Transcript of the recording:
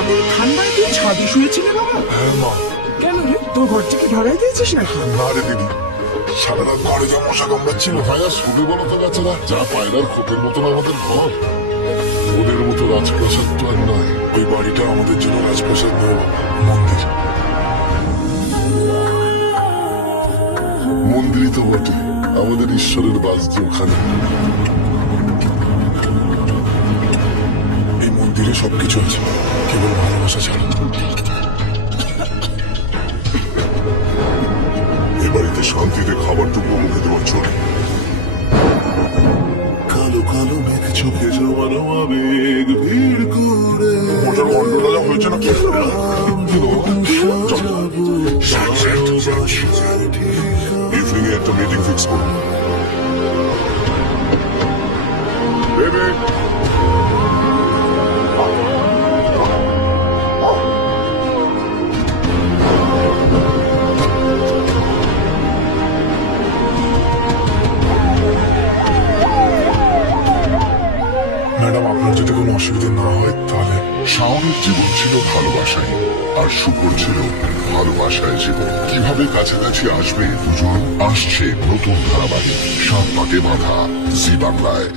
রাতে ঠান্ডায় তুই ছাদে শুয়েছিলি বাবা? হ্যাঁ মা। কেন রে, তোর ঘরটাকে ভাড়ায় দিয়েছিস নাকি? না রে দিদি, সারা রাত ঘরে যা মশা কামড়াচ্ছিল। ভাইয়া শুনে বলো তো বেচারা, যা পায়রার খোপের মতন আমাদের ঘর। ওদের মতো রাজপ্রাসাদ তো আর নয়। ওই বাড়িটা আমাদের জন্য রাজপ্রাসাদ নয়, মন্দির। মন্দিরই তো বটে, আমাদের ঈশ্বরের বাস যে ওখানে। এই মন্দিরে সবকিছু আছে, কেবল ভালোবাসা ছাড়া। এ বাড়িতে শান্তিতে খাবারটুকু মুখে দেওয়ার চলে। কালো কালো মেঘ চোখে জমানো আবেগ ভিড় করে। মোটর গন্ডগোলা হয়েছে না কি? ইভিনিং এ একটা মিটিং ফিক্স করুন। বেবি ম্যাডাম, আপনার যদি কোনো অসুবিধা না হয় তাহলে। শাওনের জীবন ছিল ভালোবাসায়, আর শুভর ছিল ভালোবাসায় জীবন। কিভাবে কাছাকাছি আসবে দুজন? আসছে নতুন ধারাবাহিক সাত পাকে বাঁধা, জি বাংলায়।